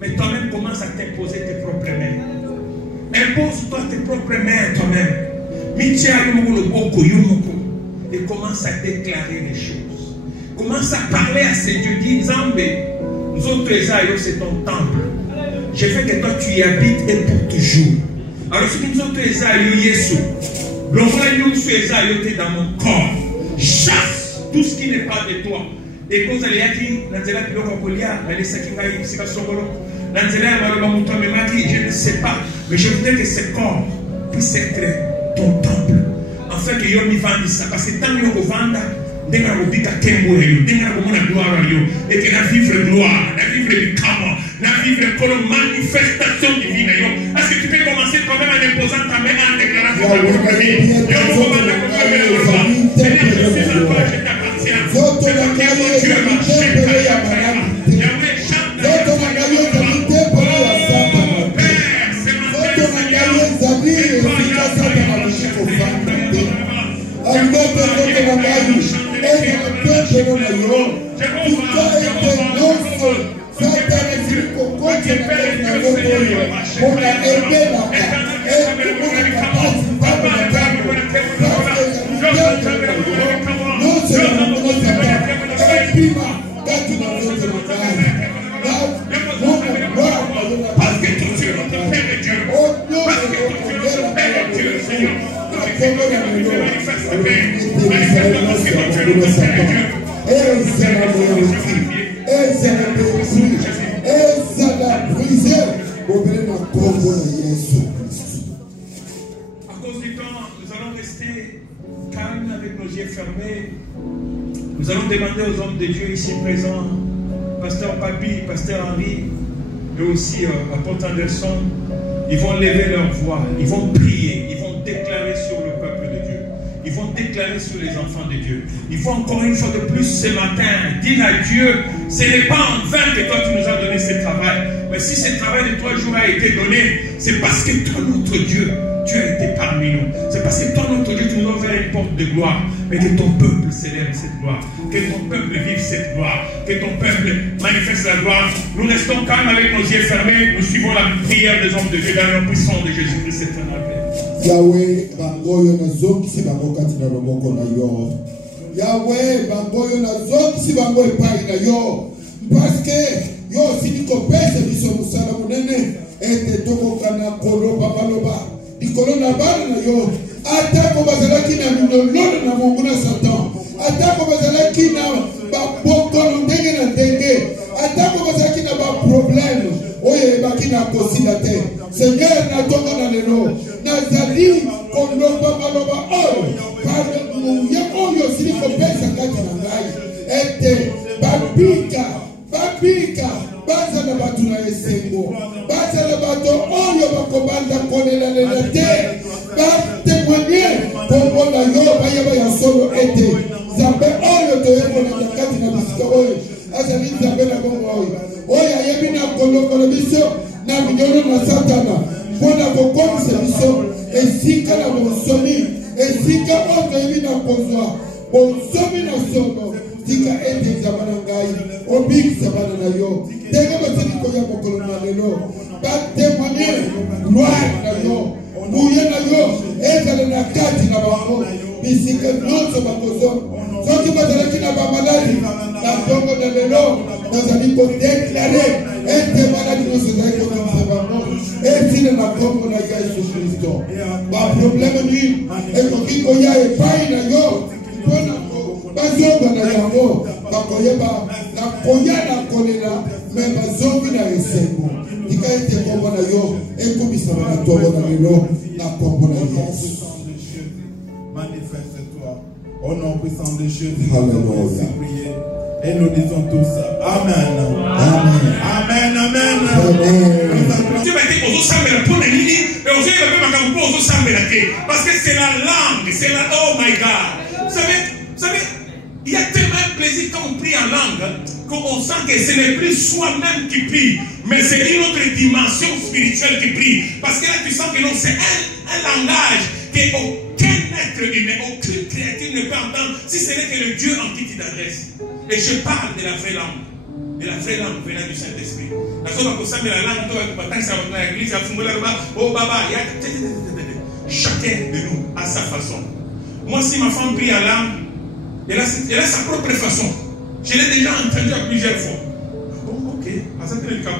Mais toi-même, commence à t'imposer tes propres mains. Impose-toi tes propres mains toi-même. Et commence à déclarer les choses. Commence à parler à ces dieux. Dis, Nzambe, nous autres, c'est ton temple. Je fais que toi, tu y habites et pour toujours. Alors, si nous autres, Yesu, dans mon corps, chasse tout ce qui n'est pas de toi. Et quand vous allez dire, je ne sais pas, mais je voudrais que ce corps puisse être ton temple. En fait, que yomi vende ça, parce que tant que vous vendez, et que la vivre gloire, la vivre du camon, la vivre comme une manifestation divine. Est-ce que tu peux commencer quand même en imposant ta main en déclaration de ta vie? Seigneur, je suis en toi, je t'appartiens. À cause du temps, nous allons rester calmes avec nos yeux fermés. Nous allons demander aux hommes de Dieu ici présents, Pasteur Papi, Pasteur Henri, mais aussi Apôtre Anderson, ils vont lever leur voix, ils vont prier, ils vont déclarer sur le peuple de Dieu, ils vont déclarer sur les enfants de Dieu. Il faut encore une fois de plus ce matin dire à Dieu, ce n'est pas en vain que toi tu nous as donné ce travail, mais si ce travail de 3 jours a été donné, c'est parce que toi notre Dieu, tu as été parmi nous. C'est parce que toi notre Dieu, tu nous as ouvert une porte de gloire. Mais que ton peuple célèbre cette gloire. Que ton peuple vive cette gloire. Que ton peuple manifeste la gloire. Nous restons calmes avec nos yeux fermés. Nous suivons la prière des hommes de Dieu dans le nom puissant de Jésus-Christ éternel. Yahweh, bangoyo na zoki si bango kati na lomoko na yo. Yahweh, bangoyo na zoki si bango epai na yo. Parce que yo sini kopesa biso musala munene ete toko kana koloba baloba. Dikolo na bana na yo. Atako bazalaki na milololo na mungu na Satan. Atako bazalaki na babokolo ndenge na ndenge. Atako bazalaki na ba problème. Oye baki na kosila te. Seigneur na tonga na lelo. Nazali kolomba baloba oyo. Hallelujah. Oyo sili kopesa kati na ngai. Ete babika. Baza na batu na esengo. Baza na batu oyo bakobanda kolela lela te. Témoigner pour la yo bayaba ya solo ete zambe oyo toyeko na kati na bisika oyo azali zambe na bongo oyo oyo ayebi na kolokolo biso na minyolo na Satana mpona kokomisa biso esika na bonsomi esika oyo toyebi na kozwa bonsomi na solo tika ete nzamba na ngai obikisa bana na yo ndenge basili koya mokolo na lelo batémoigner gloire na yo Bouye na yo, ezale na kati na bango, bisika nyonso bakozo. Soki bazalaki na bamaladi, na tongo na lelo, bazali kodeklare, ete maladi nyonso ezali kokomisa bango, etile na kombo na Yesu Kristo. Ba problème ni, ekoki koya epai na yo, mpona bazonga na yango, bakoyeba, na koya na kolela, me bazongi na esengo. Tika ete kombo na yo, ekomisa na tongo na lelo, na kombo na Yesu. Manifeste-toi au nom puissant de Jésus. Alléluia. Et nous disons tous Amen. Amen. Amen. Amen. Parce que c'est la langue, c'est la... Oh my God. Vous savez, il y a tellement de plaisir quand on prie en langue, qu'on sent que ce n'est plus soi-même qui prie, mais c'est une autre dimension spirituelle qui prie. Parce que là, tu sens que non, c'est un langage qu'aucun être humain, aucune créature ne peut entendre, si ce n'est que le Dieu en qui tu t'adresses. Et je parle de la vraie langue. mais la vraie langue venant du Saint-Esprit. La chose qu'on sait, la langue, l'église, chacun de nous a sa façon. Moi, si ma femme prie en langue, elle a sa propre façon. Je l'ai déjà entendu à plusieurs fois. Bon, ok. Et quand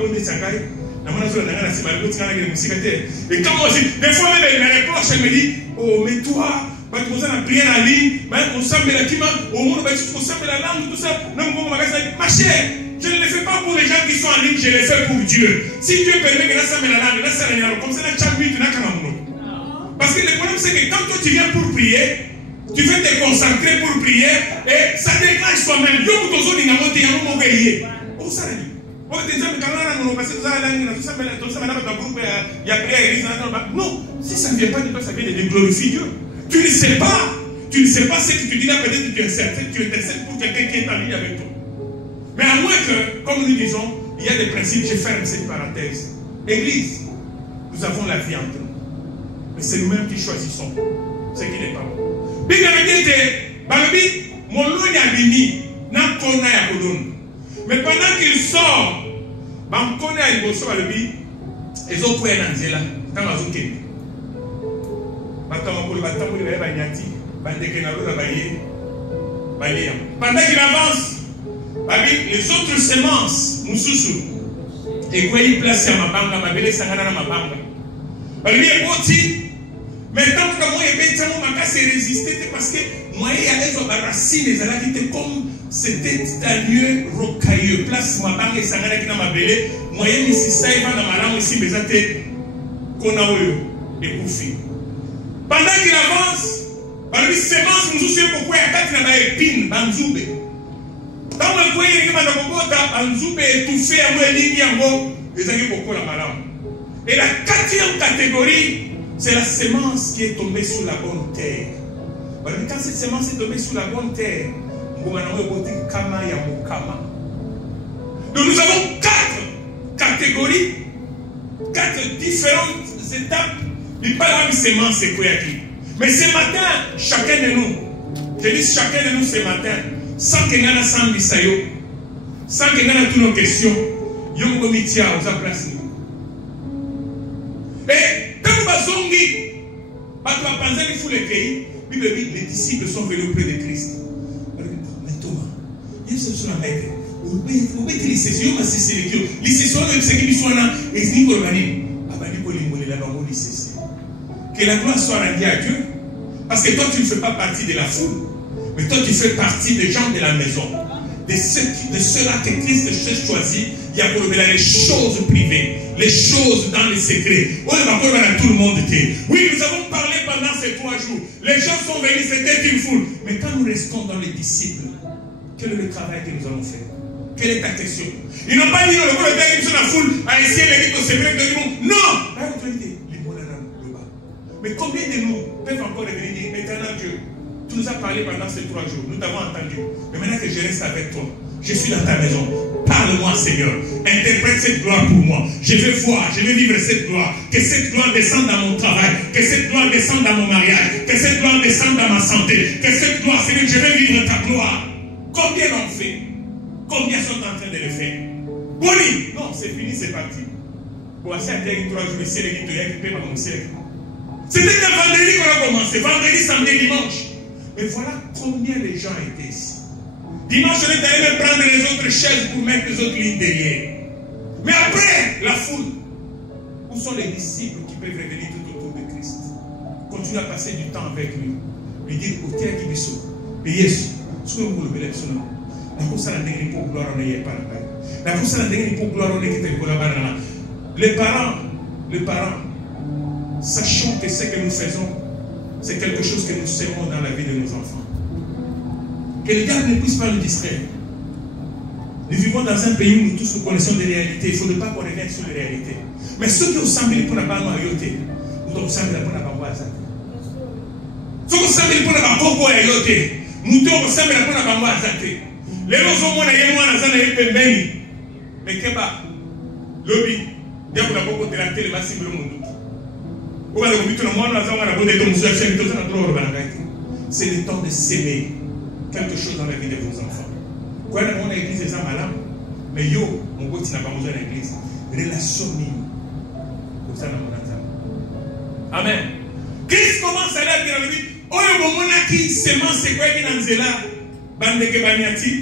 moi, des fois même, elle me reproche, elle me dit, oh, mais toi, on a prié en ligne, on semble la climat, au monde, on semble la langue, tout ça. Non, ma chère, je ne le fais pas pour les gens qui sont en ligne, je le fais pour Dieu. Si Dieu permet que ça me la langue, ça me comme ça, la chaque minute, parce que le problème, c'est que quand toi tu viens pour prier, tu veux te concentrer pour prier, et ça déclenche toi-même. Non, si ça ne vient pas de toi, ça vient de glorifier Dieu. Tu ne sais pas ce que tu dis là, peut-être que tu intercèdes pour quelqu'un qui est en ligne avec toi. Mais à moins que, comme nous disons, il y a des principes, je ferme cette parenthèse. Église, nous avons la vie entre nous. Mais c'est nous-mêmes qui choisissons ce qui n'est pas bon. Mais pendant qu'il sort, pendant qu'il avance, les autres semences, et quoi il place à ma banga, ma belle sangana ma banga. Mais tant que moi, je vais résister parce que moi, il y a des racines, comme c'était un lieu rocailleux. Place ma banque et sangana qui n'a ma belle, moi, il y a ça, il va dans ma langue aussi, mais ça t'est qu'on a eu des bouffées. Pendant qu'il avance, par les semences, nous sommes pourquoi il y a quatre épines, banzoube. Dans le coin, il y a des banzoube étouffé à moi, ligne en haut, les amis beaucoup la malade. Et la quatrième catégorie, c'est la semence qui est tombée sur la bonne terre. Quand cette semence est tombée sur la bonne terre, donc nous avons quatre catégories, quatre différentes étapes. Il n'y a pas la même semence, c'est quoi qui. Mais ce matin, chacun de nous, je dis chacun de nous ce matin, sans que nous ayons sans que nous ayons toutes nos questions, nous avons mis à place. Et quand nous avons dit, les disciples sont venus auprès de Christ. Mais Thomas, il y a ce sur la maître. Que la gloire soit rendue à Dieu. Parce que toi tu ne fais pas partie de la foule, mais toi tu fais partie des gens de la maison, de ceux-là que Christ a choisi. Il y a pour les choses privées, les choses dans les secrets. Oui, tout le monde était. Oui, nous avons parlé pendant ces 3 jours. Les gens sont venus, c'était une foule. Mais quand nous restons dans les disciples, quel est le travail que nous allons faire? Quelle est ta question? Ils n'ont pas dit non, le gars qui sont dans la foule a essayé de dire au secret de nous. Non! Mais combien de nous peuvent encore revenir dire, éternel Dieu, tu nous as parlé pendant ces 3 jours, nous t'avons entendu. Mais maintenant que je reste avec toi, je suis dans ta maison. Parle-moi, Seigneur. Interprète cette gloire pour moi. Je veux voir, je veux vivre cette gloire. Que cette gloire descende dans mon travail. Que cette gloire descende dans mon mariage. Que cette gloire descende dans ma santé. Que cette gloire, Seigneur, je veux vivre ta gloire. Combien l'ont fait? Combien sont en train de le faire? Boni! Non, c'est fini, c'est parti. Voici à 3 jours, ici, les guitariens qui peuvent annoncer. C'était un vendredi qu'on a commencé. Vendredi, samedi, dimanche. Mais voilà combien les gens étaient ici. Dimanche, on est allé même prendre les autres chaises pour mettre les autres lignes derrière. Mais après, la foule. Où sont les disciples qui peuvent revenir tout autour de Christ? Continue à passer du temps avec lui. Lui dire, au terre qui bisou. Mais Yesu, ce que vous voulez, c'est non. La course à la dégrée pour gloire, on n'est pas là. La course à la dégrée pour gloire, on est là. Les parents, sachons que ce que nous faisons, c'est quelque chose que nous serons dans la vie de nos enfants. Que les gars ne puissent pas nous distraire. Nous vivons dans un pays où nous tous nous connaissons des réalités. Il ne faudrait pas qu'on revienne sur les réalités. Mais ceux qui ont semblé pour la banque à yote, nous devons sembler pour la banque à zate. Ceux qui ont semblé pour la banque à yote, nous devons sembler pour la banque à zate. Les gens sont moins à zana et pembeni. Mais keba, lobby, il y a pour la banque de la télé, va cibler le monde. C'est le temps de s'aimer quelque chose dans la vie de vos enfants. Quand on a église des âmes à l'âme, Mais yo, mon côté n'a pas besoin de l'église. Relation minime. Comme ça, dans mon âme. Amen. Christ commence à aller dans la vie. Oh, le moment qui semence c'est quoi qui dans Zéla, bande de Banyati,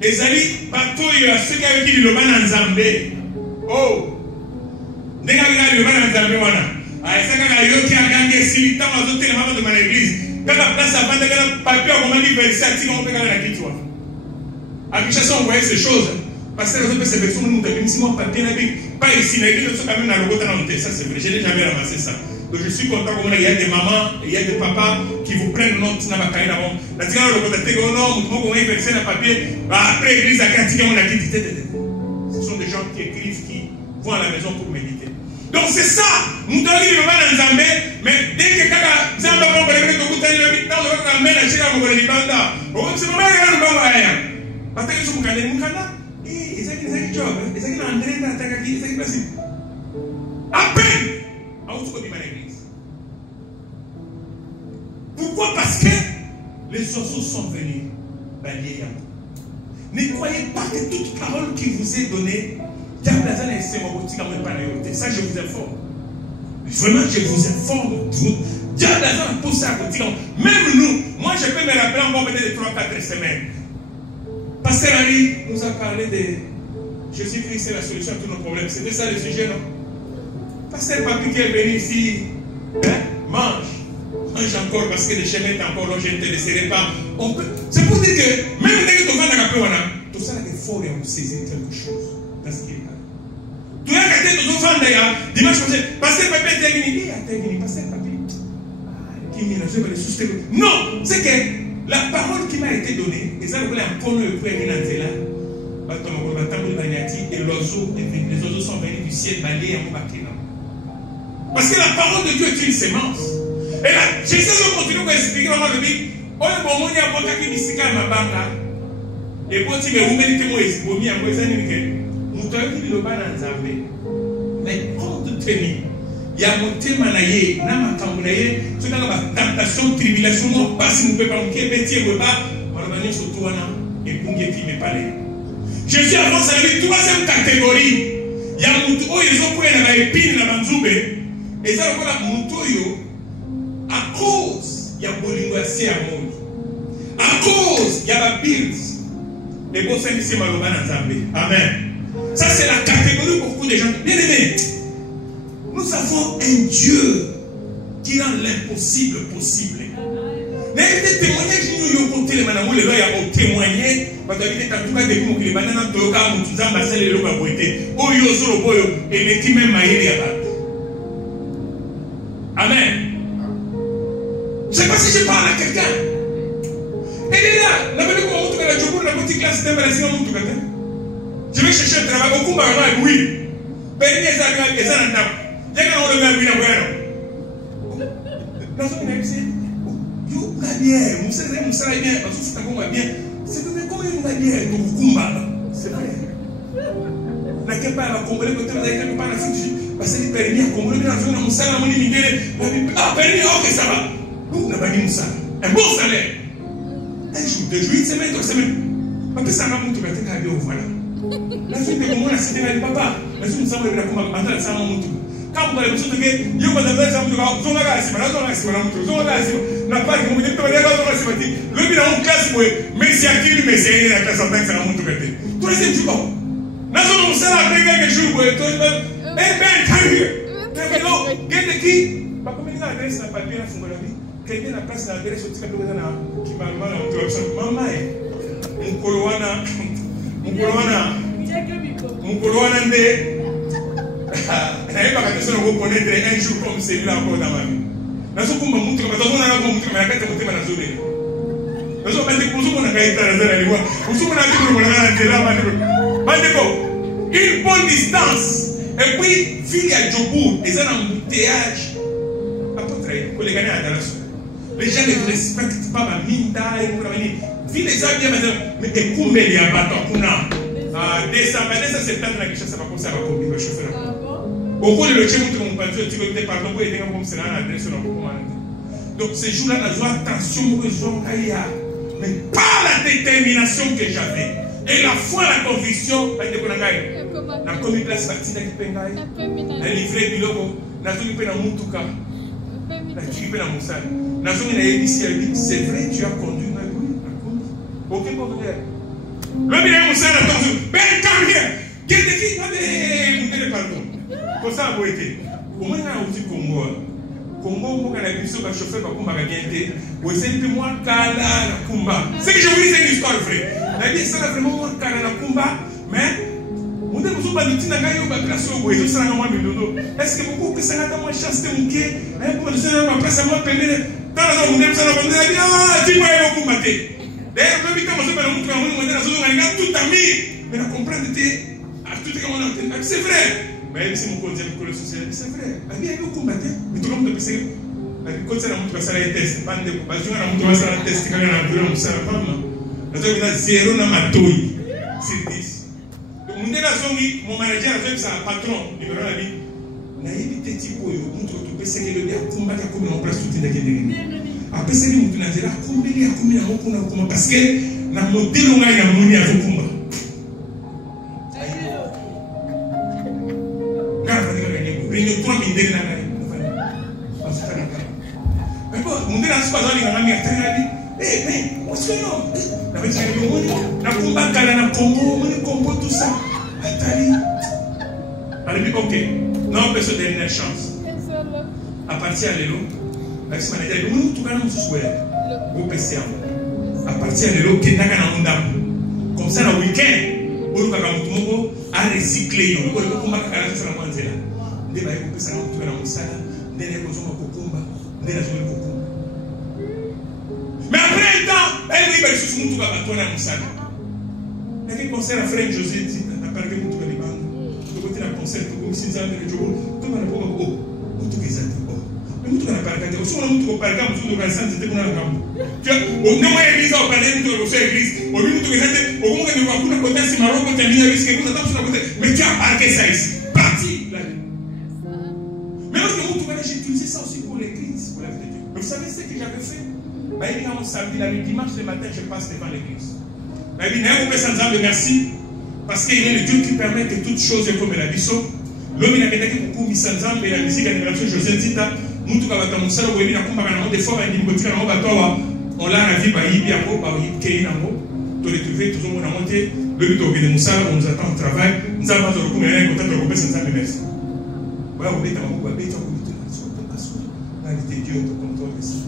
les alliés, bateau, il y a ceux qui avaient dit le ban en Zambé. Oh, n'est-ce pas le ban en Zambé, voilà. Ah, c'est quand il y a qui a gagné si, tant aux autres éléments de mon église. Quand la place a vendu le papier, on m'a dit, versatile, on peut gagner la quitte. À Kinshasa, on voyait ces choses. Parce que les autres, c'est personne, nous avons mis mon papier, pas ici, l'église, nous sommes quand même dans le côté de ça, c'est vrai, je n'ai jamais ramassé ça. Donc je suis content qu'il y a des mamans, il y a des papas qui vous prennent note dans ma carrière. La tigre le côté de non, vous pouvez verser le papier. Après l'église à Kantika, on a dit. Ce sont des gens qui écrivent, qui vont à la maison pour méditer. Donc c'est ça. Nous devons dire dans Zambé, mais dès que quelqu'un Zambé va parler de tout le temps, on va amener la chère à mon banda. C'est vraiment un bon moyen. Parce que je me Mukanda, et c'est qui job, et c'est qui André Natakaki, c'est qui passé. À peine. Pourquoi? Parce que les oiseaux sont venus balayer Yambo. Ne croyez pas que toute parole qui vous est donnée, ça je vous informe. Vraiment, je vous informe. Même nous, moi je peux me rappeler encore peut-être 3-4 semaines. Pasteur Ali nous a parlé de Jésus-Christ, c'est la solution à tous nos problèmes. C'était ça le sujet, non? Pasteur Papi qui est venu ici, hein? Mange encore parce que le chemin est encore long, je ne te laisserai pas. C'est pour dire que même dès que tu vas dans la Péwana, tout ça est fort et on saisit quelque chose dans ce qui est là. Tu as regardé tout ça d'ailleurs, dimanche prochain, pasteur Papi est terminé, il a terminé, pasteur Papi. Non, c'est que la parole qui m'a été donnée, et ça vous voulez encore le premier là, et les oiseaux sont venus du ciel balayer en Bakina. Parce que la parole de Dieu est une sémence. Et là, Jésus va continuer à expliquer vraiment le dit, oh le bon monde y a pas qui misika ma banga. Et quand tu me ouvres les mots expomis à moi ça ni que nous t'avons dit le ban en Zambé. Mais compte tenu, il y a mon thème naïe, na makambunaye, tu as la tentation, tribulation, non pas si nous peut pas nous kébetir ou pas, on va venir sur toi là et pour qui me parler. Jésus avance avec troisième catégorie. Il y a mon oh ils ont pris la épine la banzube et ça voilà mon toyo. À cause, il y a Bolingo à monde. À cause, il y a la build. Les beaux saints ici, Maloban en Zambé. Amen. Ça, c'est la catégorie pour beaucoup de gens. Bien aimés, nous avons un Dieu qui rend l'impossible possible. Mais les témoignages qui nous ont compté, les manamou, les lois, ils ont témoigné. Parce que les tatouages des mots, les bananes, les lois, les lois, les lois, les lois, les lois, et les petits même maïs, amen. Je ne sais pas si je parle à quelqu'un. Elle est là. La petite classe de je vais chercher un travail. Au Kumba, oui. Béni les amis, les amis, il y a un homme qui est là. Vous allez bien. Vous allez bien. Vous allez bien. C'est comment vous allez bien. Au Kumba. C'est vrai. La kepa la Congolais, côté de la kepa la Fiji. Parce que les permis à Congolais, dans une zone où ça va m'éliminer. Ah, permis, ok, ça va. Nous, on n'a pas dit ça. Un bon salaire. Un jour, 2 jours, 1 semaine, 2 semaines. Papa, ça m'a montré que tu as bien, voilà. La suite de mon cité, elle dit papa, la suite de ça, elle dit ça m'a montré. Quand vous avez besoin de dire, il y a pas de place à vous dire, on va aller, on va aller, n'a pas de mobilité, on va aller, le bilan en classe, mais c'est à qui, mais c'est la classe en tant que ça m'a montré. Tous les étudiants, nous avons ça après quelques jours, et bien, come here. Get qui? Pas comme il a adresse à papier à fond de la vie. Quelqu'un a place à l'adresse au petit cadeau qui m'a demandé à mon maman, mon coloana, n'avez pas question de reconnaître un jour comme celui-là encore dans ma vie. Nous sommes comme un mouton, mais nous avons un mouton, mais la tête est montée dans la zone. Nous sommes pas des coups, on a gagné dans la zone. Nous sommes une bonne distance. Et puis, fille à Djobour, ils ont un embouteillage. Les gens ne respectent pas ma minda et pour venir. Vu les amis, mais écoute, il y a un bâton. Décembre 70, ça va comme ça, va comme le chauffeur. Au cours de le chien, mon père, tu veux te pardon pour aider comme c'est là, l'adresse de notre commande. Donc, ces jours-là, nous avons attention aux gens, mais pas la détermination que j'avais. Et la foi, la conviction, la commis place partie de Kipengai, la livrée du logo, la zone de Moutuka, la Kipe la Moussal, la zone de l'Édition, c'est vrai, tu as conduit ma vie. Ok, pour vous dire. Le bien Moussal a tendu, ben carrière, quel défi, vous avez pardon. Pour ça, vous êtes. Au moins, on dit Congo. Congo, on a vu ce chauffeur par Kumba Gagné, vous êtes plus moins Kala la Kumba. C'est que je vous dis, c'est une histoire vraie. La vie, ça vraiment moins Kala la Kumba, mais. Est-ce que beaucoup que ça n'a pas moins chasse de mouquet? Pour le Seigneur, ma place à moi, permet. Dans la zone, ça va venir. Ah, dis-moi, il va combattre. D'ailleurs, même quand on se met dans la zone, on a tout ami. Mais la comprendre était à tout ce qu'on a entendu. C'est vrai. Mais c'est mon conseil pour le social. C'est vrai. La vie, il va combattre. Mais tout le monde peut penser. Quand ça, on va faire un test. Pas de compassion, on va faire un test. Quand on a vu, on s'en va. La zone, il a 0 dans ma touille. C'est 10. Mon manager a fait ça, patron, numéro la vie. On a évité type où on trouve que c'est le bien combat qui a commis en place tout est d'accord. Après c'est lui qui nous a dit là combien il y a combien on combat parce que na modèle on a y a monnaie à combat. Car on a gagné. Réunion 3 000 dès la gagné. Mais bon, mon délai c'est pas dans les grands mais mais what's going on? La bête la combat kala na Congo, on combo tout ça. Allez, ok. Non, personne n'a une chance. À partir de l'eau, nous, tout le monde se souhaite. Vous pensez à partir de l'eau, qui n'a qu'un monde. Comme ça, le week-end, vous avez recyclé. Vous avez recyclé. Vous avez mais après un temps, elle va se faire tout le monde. Il y a un concert à Frère José dit, à part que vous avez des bandes, vous avez un concert pour vous, si vous avez des jours, tout le monde a dit, oh, vous avez des jours. Mais vous avez un parc, si vous avez un parc, vous avez un centre, c'était qu'on a un camp. Tu vois, au moins, l'église a parlé de l'église, au lieu de vous avez au moins, vous avez un côté, si Maroc, vous avez un risque, vous avez un côté, mais tu as parqué ça ici. Parti. Mais lorsque vous avez utilisé ça aussi pour l'église, pour la vie de Dieu. Mais vous savez ce que j'avais fait? Évidemment, samedi, le dimanche, le matin, je passe devant l'église. Mais merci parce qu'il est le Dieu qui permet que toutes choses soient comme la vie. L'homme il a été beaucoup mis sans âme et la musique à l'émission José Zita. Nous tous avons commencé à voir des fois on l'a la vie par Ibi à Bo, par Ibi Nango. Tous les trouver, tout le monde a monté. Le but de Moussa, on nous attend au travail. Nous avons besoin de recourir à un contact de recourir sans âme. Merci. Voilà, on est à mon bébé, on est Dieu te contrôle ici.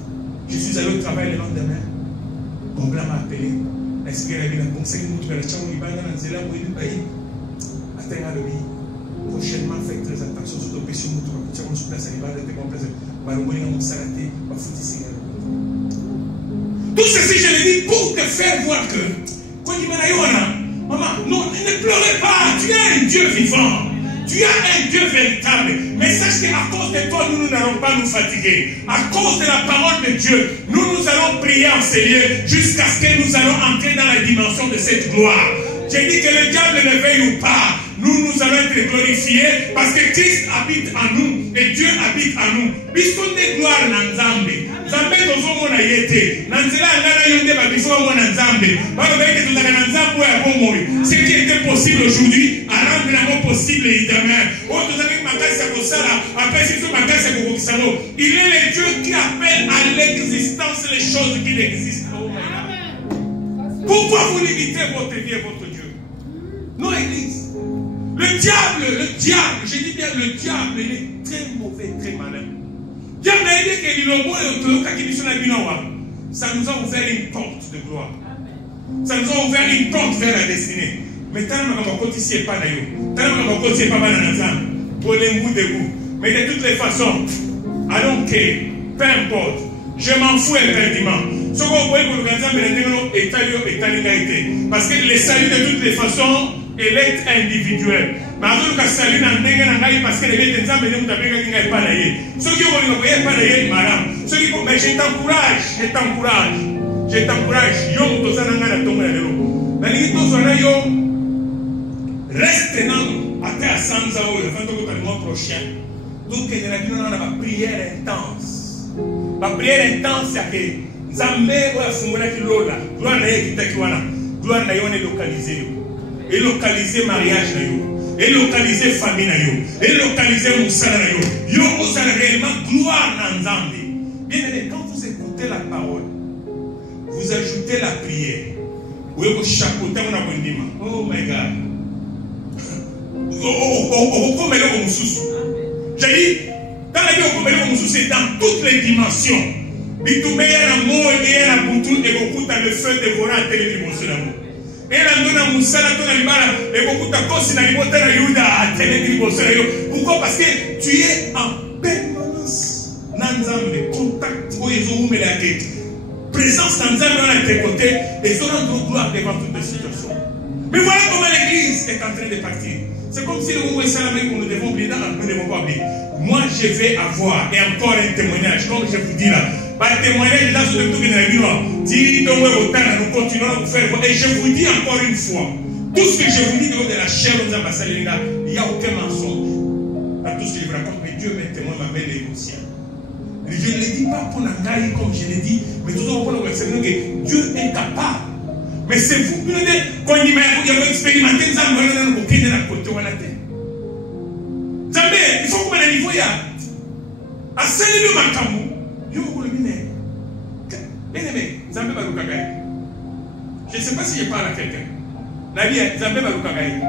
Je suis allé au travail le lendemain. Mon blanc m'a appelé. Est-ce que la vie a conseillé de nous faire le champ Liban dans le Zéla ou le pays? Attends, le pays. Prochainement, faites très attention sur nos péchés. Nous devons faire une place à Liban, de mon plaisir. Tout ceci, je le dis pour te faire voir que, quand il m'a dit, maman, non, ne pleurez pas. Tu as un Dieu vivant. Tu as un Dieu véritable. Mais sache qu'à cause de toi, nous n'allons pas nous fatiguer. À cause de la parole de Dieu, nous allons prier en ces lieux jusqu'à ce que nous allons entrer dans la dimension de cette gloire. J'ai dit que le diable ne veille ou pas. Nous allons être glorifiés parce que Christ habite en nous et Dieu habite en nous. Puisqu'on est gloire dans Nzambe. Nzambe tozomona yete. Nanzela ngana yonde ba bifo mona Nzambe. Ba ba ke tozaka na Nzambe ya bomoi. Ce qui était possible aujourd'hui à rendre la possible demain. Oh tozaki makasi ya kosala après c'est tout makasi ya kokokisano. Il est le Dieu qui appelle à l'existence les choses qui n'existent pas. Pourquoi vous limitez votre vie et votre Dieu? Non, Église. Le diable, je dis bien le diable, il est très mauvais, très malin. Ça nous a ouvert une porte de gloire. Ça nous a ouvert une porte vers la destinée. Mais tant que ici n'est pas d'ailleurs. Tant que ici n'est pas mais de toutes les façons, I don't care, peu importe. Je m'en fous éperdument. Ce qu'on voit pour le parce que le salut de toutes les façons, il est individuel. Mais avant que salut parce que les gens ne sont pas là. Ceux qui ont pas là, madame. Ceux qui mais je t'encourage. Reste à Sanza le mois prochain. Donc, il y a une prière intense. La prière intense, c'est que Zambé ou la Fungola qui lola, gloire na yé qui gloire na yé on est localisé. et localiser mariage na yo, et localiser famille na yo, et localiser moussala na yo. Yo vous avez réellement gloire dans Nzambe. Bien aimé, quand vous écoutez la parole, vous ajoutez la prière. Vous chapeautez mon abondima. Oh my God. J'ai dit, dans la vie, c'est dans toutes les dimensions. Bitumé ya na mo et ya na butu et beaucoup dans le feu dévorant à telle dimension d'amour. Et la donna musala to na libala et beaucoup ta kosi na libota na yuda à telle dimension. Pourquoi? Parce que tu es en permanence dans Nzambe, contact où ils ont mis la tête. Présence dans Nzambe à tes côtés et ils auront gloire devant toutes les situations. Mais voilà comment l'église est en train de partir. C'est comme si le mot est salamé que nous devons oublier, nous ne devons pas oublier. Moi, je vais avoir, et encore un témoignage, comme je vous dis là, par témoignage, là, sur le tout nous continuons à vous faire. Et je vous dis encore une fois, tout ce que je vous dis de la chair, il n'y a aucun mensonge à tout ce que je vous raconte, mais Dieu m'est témoin, ma belle négociant. Je ne le dis pas pour l'engager comme je l'ai dit, mais tout le monde que Dieu est capable. Mais c'est vous qui nous dites, quand il y a expérimenté, il faut que le niveau y a. À saluer ma camou, je ne sais pas si je parle à quelqu'un. La vie est Zambé Barukagai.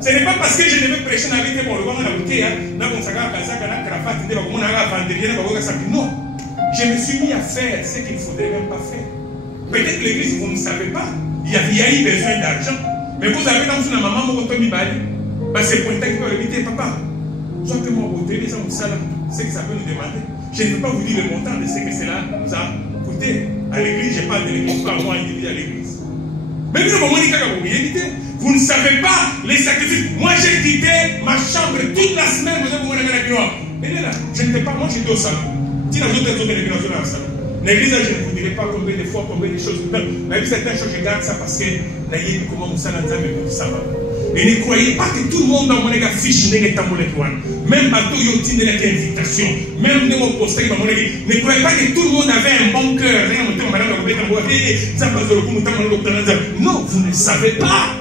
Ce n'est pas parce que je devais prêcher dans la vie que mon roi n'a bouquet, n'a pas saga, n'a cravate, n'a pas mon arabe, non. Je me suis mis à faire ce qu'il ne faudrait même pas faire. Peut-être l'église, vous ne savez pas. Il y a eu besoin d'argent. Mais vous avez dans une maman, mon Tommy Bali. C'est pour ça qu'il faut éviter, papa. Soit que moi, vous tenez ça, c'est que ça peut nous demander. Je ne peux pas vous dire le montant de ce que cela nous a coûté à l'église. Je parle de l'église, pas moi, individu à l'église. Mais vous ne savez pas les sacrifices. Moi, j'ai quitté ma chambre toute la semaine. Vous avez vu la je ne sais pas, moi, j'étais au salon. Si dans d'autres zones, dans le salon. L'église, je ne vous dirai pas combien de fois, combien de choses. Mais certaines choses, je garde ça parce que d'ailleurs, comment vous savez, ça va. Et ne croyez pas que tout le monde dans mon égard fiche n'est pas mon égard. Même bateau, il y a une invitation. Même dans mon poste, ne croyez pas que tout le monde avait un bon cœur. Non, vous ne savez pas.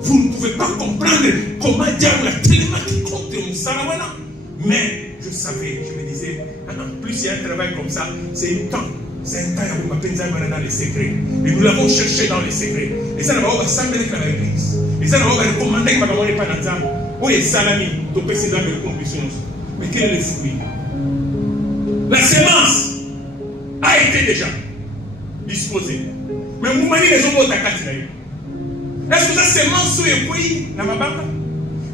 Vous ne pouvez pas comprendre comment diable a tellement qui compte mon salawana. Mais je savais, je me disais, en plus il y a un travail comme ça, c'est un temps. C'est un temps où on m'appelle dans les secrets. Et nous l'avons cherché dans les secrets. Et ça, on va s'amener dans l'église. Et ça, on va recommander que ma maman n'est pas dans le temps. Où est salami? Donc, c'est dans le compétition. Mais quel est le fruit? La semence a été déjà disposée. Mais vous m'avez dit les hommes au est-ce que la semence est quoi? Dans ma banque?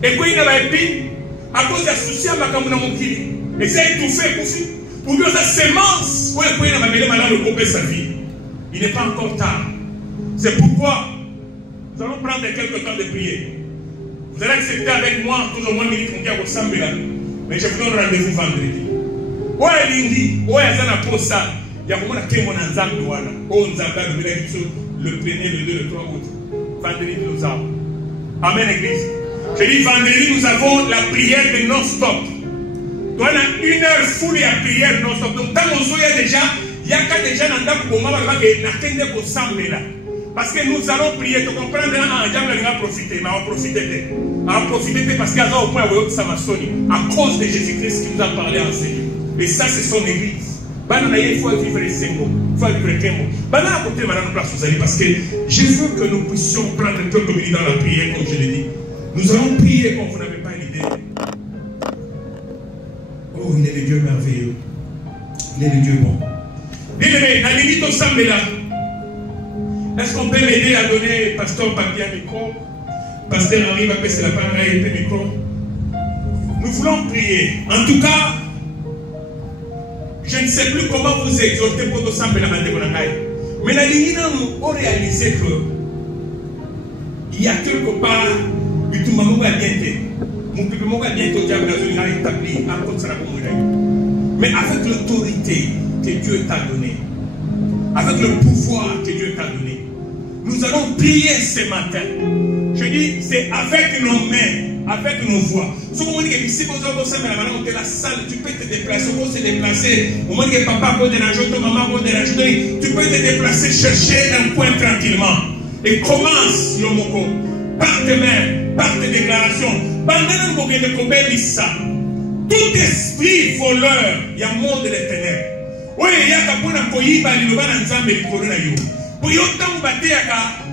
Et quoi? Dans ma épine? À cause de la souci à ma camoufle mon kili. Et c'est étouffé pour faire. Pour que sa semence, il n'est pas encore tard. C'est pourquoi nous allons prendre quelques temps de prier. Vous allez accepter avec moi, tout au moins, mais je vous donne rendez-vous vendredi. Le premier, le 2, le 3 août. Vendredi, nous avons. Amen, église. Je dis vendredi, nous avons la prière de non-stop. Donc, on a 1 heure foule à prière non-stop. Donc, dans mon soya déjà, il y a qu'à déjà dans le monde parce que nous allons prier. Tu comprends? On va profiter. Mais on va profiter parce qu'il y a un point où ça m'a sonné. À cause de Jésus-Christ qui nous a parlé en Seigneur. Et ça, c'est son église. Il faut vivre les 5 mots. Il faut vivre les 15 mots. Parce que je veux que nous puissions prendre quelques minutes dans la prière, comme je l'ai dit. Nous allons prier comme vous n'avez pas une idée. Oh, il est le Dieu merveilleux. Il est le Dieu bon. Bien aimé, la limite au samedi là. Est-ce qu'on peut m'aider à donner pasteur Papi un micro? Pasteur Henri va passer la parole à un micro. Nous voulons prier. En tout cas, je ne sais plus comment vous exhorter pour tout ça, mais la limite, on réalise que il y a quelque part, mais avec l'autorité que Dieu t'a donnée, avec le pouvoir que Dieu t'a donné, nous allons prier ce matin. Je dis, c'est avec nos mains, avec nos voix. Si vous dites que si vous avez la salle, tu peux te déplacer, on peut se déplacer. Au moment que papa peut déranger, maman peut déranger, tu peux te déplacer, chercher un coin tranquillement. Et commence, Yomoko. par tes mains, par tes déclarations. Tout esprit voleur, il y a un monde des ténèbres. Oui, il y a un peu de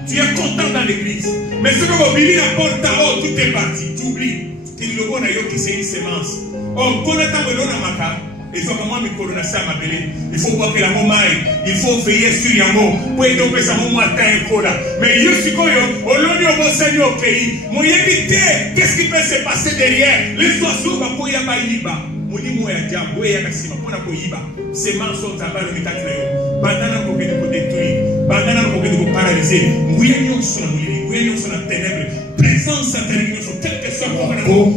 tu es content dans l'église. Mais ce que vous oubliez, tout est parti. Tu oublies qu'il y a qui c'est une semence. Oh, pour le temps où il faut que moi, il faut voir que la maille, il faut veiller sur Yango. Pour être au ça mais je suis au Seigneur au pays. Mon évité, qu'est-ce qui peut se passer derrière? Les oiseaux, pour y avoir ces mensonges à bas de métal, bandana pour détruire, bandana pour paralyser, mouillons sur la ténèbre, présence satanique sur quelque soit comme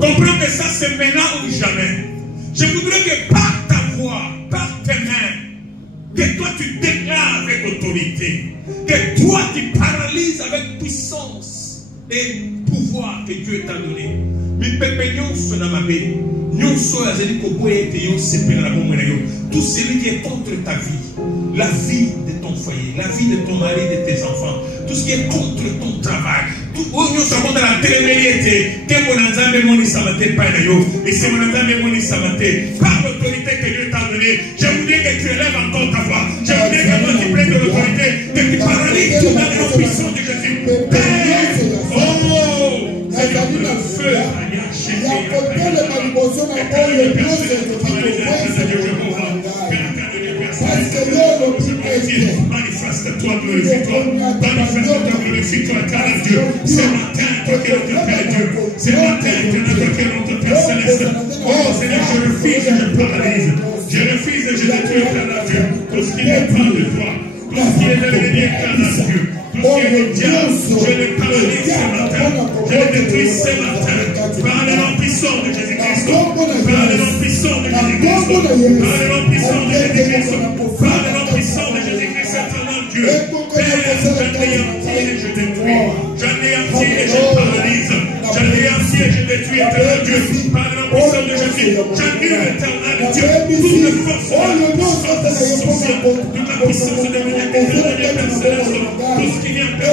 comprenez que ça c'est maintenant ou jamais. Je voudrais que par ta voix, par tes mains, que toi tu déclares avec autorité, que toi tu paralyses avec puissance et pouvoir que Dieu t'a donné. Tout celui qui est contre ta vie, la vie de ton foyer, la vie de ton mari, de tes enfants, tout ce qui est contre ton travail, tout ce qui est la télé, par l'autorité que Dieu t'a donnée, je voudrais que tu élèves encore ta voix. Je voudrais que toi tu prennes de l'autorité, que tu paralyses tout dans le puissant de Jésus. Oh, c'est le feu. Manifeste-toi, glorifie-toi. Manifeste-toi, glorifie-toi, car Dieu, ce matin, toi qui es notre Père Dieu, ce matin, tu es notre Père, notre Père Céleste. Oh Seigneur, je refuse et je paralyse. Je refuse et je détruis, Père Dieu, tout ce qui n'est pas de toi, tout ce qui est de l'ennemi, Père Dieu. Tout ce qui est le diable, je le paralyse ce matin, je le détruis ce matin, par le nom puissant de Jésus-Christ, par le nom puissant de Jésus-Christ, par le nom puissant de Jésus-Christ, par le nom puissant de Jésus-Christ, éternel Dieu. Père, j'anéantis et je détruis, j'anéantis et je paralyse, j'anéantis et je détruis, éternel Dieu, par le nom puissant de Jésus, j'annule, éternel Dieu, toute la force, toute la puissance de mon Père Céleste, tout ce qui vient de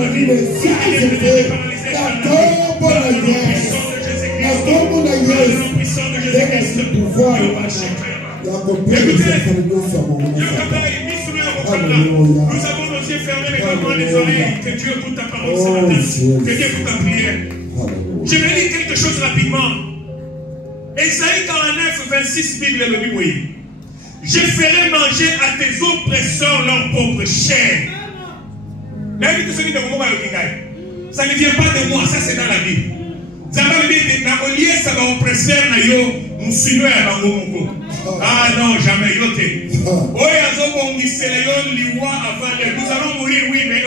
ma vie, tout ce qui est de paralyser, par le nom puissant de Jésus-Christ, par le nom puissant de Jésus-Christ, nous avons nos yeux fermés, mais vraiment les oreilles, que Dieu écoute ta parole ce matin, que Dieu écoute ta prière. Je vais lire quelque chose rapidement. Ésaïe 49, 26, Bible le dit, oui. Je ferai manger à tes oppresseurs leur propre chair. Ça ne vient pas de moi, ça c'est dans la Bible. Ah non, jamais. Nous allons mourir, oui, mais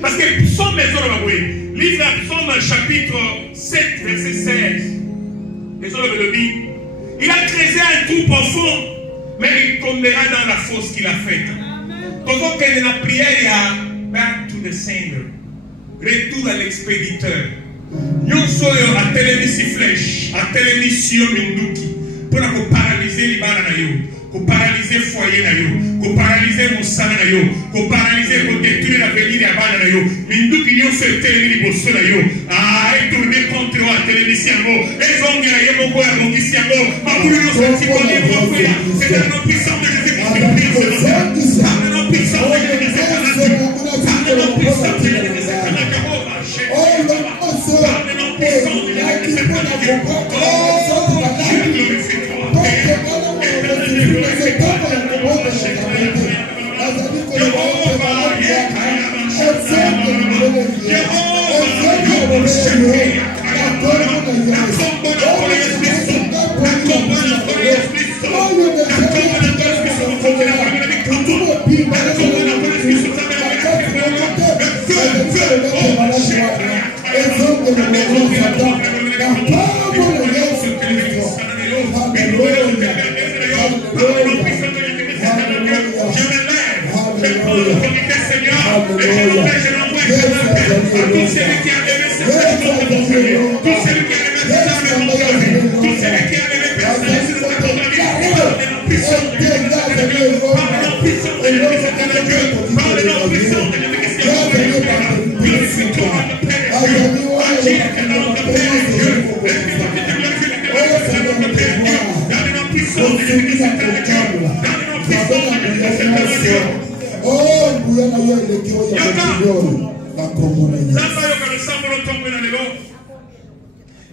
parce que Psaume livre Psaume chapitre 7 verset 16, il a creusé un trou profond, mais il tombera dans la fosse qu'il a faite. Pendant que la prière back to the sender, retour à l'expéditeur. Nous sommes à télévision flèche, à télévision minduki, pour paralyser les barres. Pour paralyser le foyer, pour paralyser mon sang, pour paralyser, pour détruire l'avenir de la bande. Mais nous qui nous faisons téléviser pour cela, ah, et tourner contre la télévision, et vont gagner mon corps, mon guission, ma boule, nos sentiments, c'est dans nos puissants de Jésus-Christ. Dans nos puissants de Jésus-Christ. Dans nos puissants de Jésus-Christ.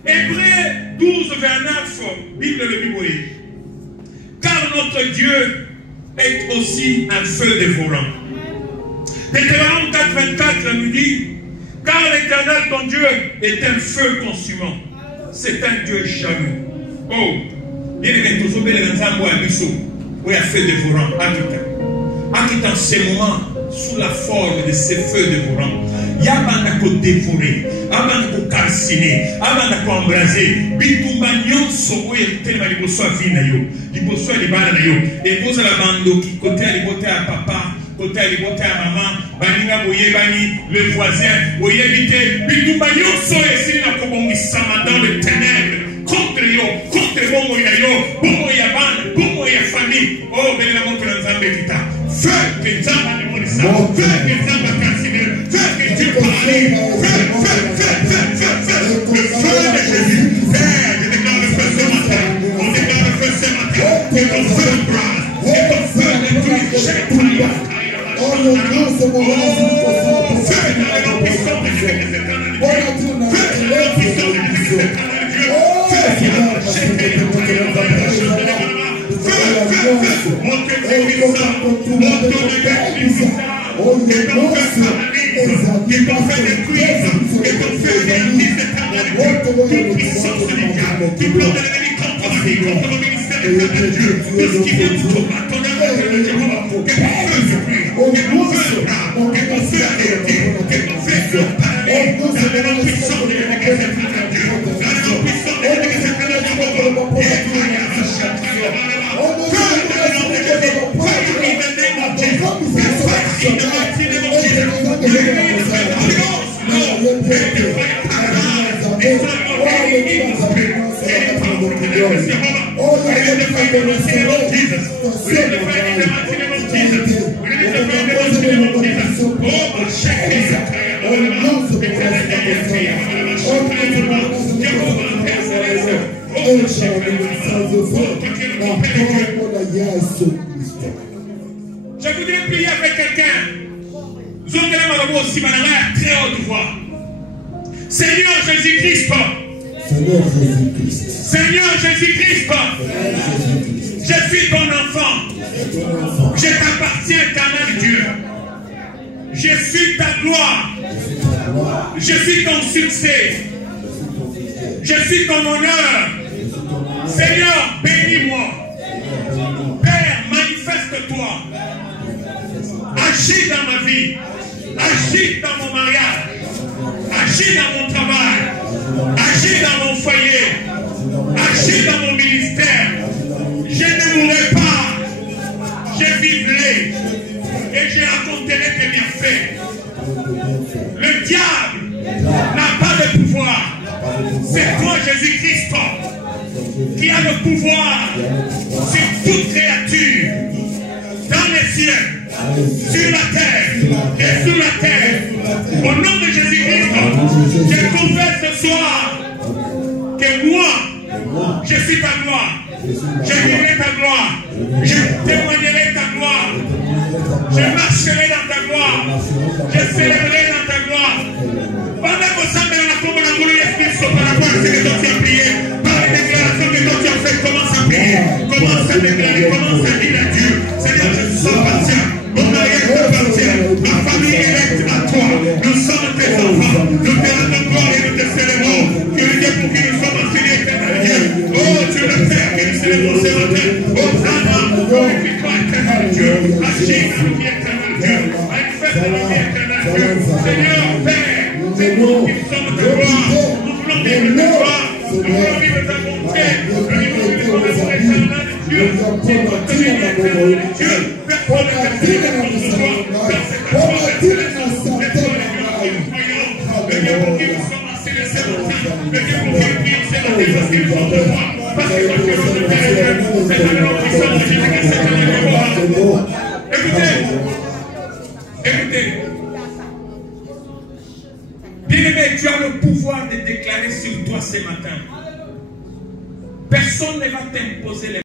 Hébreux 12, 29, Bible le Bible. Car notre Dieu est aussi un feu dévorant. Deutéronome 4, 24 nous dit, car l'Éternel ton Dieu est un feu consumant. C'est un Dieu jaloux. Oh, bien aimé, tous les gens qui ont un feu dévorant. En ces moments, sous la forme de ces feux dévorants, il y a un peu dévoré, un peu calciné, un peu embrasé. Bitumba nyonso oye tellement les bosso à vie na yo, les bosso à libana na yo. Et vous à la bande qui côté à l'éboté à papa, côté à l'éboté à maman, baninga boye bani, le voisin, boye bité. Bitumba nyonso ici na kobongi sama dans le ténèbre. Contre yo, contre bongo ya yo, bongo ya bande, bongo ya famille. Oh, belle la montre dans Zambé kita. Dieu paralyse. Le feu de Jésus. Père, je déclare le feu ce matin. On déclare le feu ce matin. Que ton feu brase. Que ton feu détruise chaque païen. Feu dans les noms puissants de Dieu. Feu dans les noms puissants de Dieu. Je voudrais prier avec quelqu'un. Très haute voix. Seigneur Jésus-Christ. Seigneur Jésus-Christ. Je suis ton enfant. Je t'appartiens, éternel Dieu. Je suis ta gloire. Je suis ton succès. Je suis ton honneur. Seigneur, bénis-moi. Père, manifeste-toi. Agis dans ma vie. Agis dans mon mariage. Agis dans mon travail. Agis dans mon foyer. Agis dans mon ministère. Je ne mourrai pas. Je vivrai. Et je raconterai tes bienfaits. Le diable n'a pas de pouvoir. C'est toi, Jésus-Christ, qui a le pouvoir sur toute créature, dans les cieux, sur la terre et sous la terre. Au nom de Jésus-Christ, je confesse ce soir que moi, je suis ta gloire. Je verrai ta gloire. Je témoignerai ta gloire. Je marcherai dans ta gloire. Je célébrerai dans ta gloire. Pendant que ça me l'a comme la boule d'esprit sur par rapport à ce que toi tu as prié, par les déclarations que toi tu as faites, commence à prier, commence à déclarer, commence à dire à Dieu, Seigneur, je suis patient, mon mariage t'appartient, ma famille est à toi, nous sommes tes enfants, nous te rendons gloire et nous te célébrons, que le Dieu pour qui nous sommes enseignés éternel Dieu, oh Dieu le Père que nous célébrons ce matin, oh Sana, glorifie-toi éternel Dieu, agis dans nos vies éternel Dieu, manifeste dans nos vies éternel Dieu, Seigneur Père, c'est nous qui sommes ta gloire, nous voulons vivre ta gloire, nous voulons vivre ta bonté, nous voulons vivre ton amour éternel Dieu, c'est toi qui es éternel Dieu, personne ne peut faire comme ce soir, car c'est ta gloire excellente, c'est toi le Dieu qui nous croyons, le Dieu pour qui nous sommes enseignés ce matin, le Dieu pour qui nous prions ce matin, parce qu'ils sont de toi, parce que toi tu es notre Père éternel, c'est ta gloire qui sommes Jésus que c'est ta gloire. Écoutez, écoutez. Bien-aimé, tu as le pouvoir de déclarer sur toi ce matin. Personne ne va t'imposer les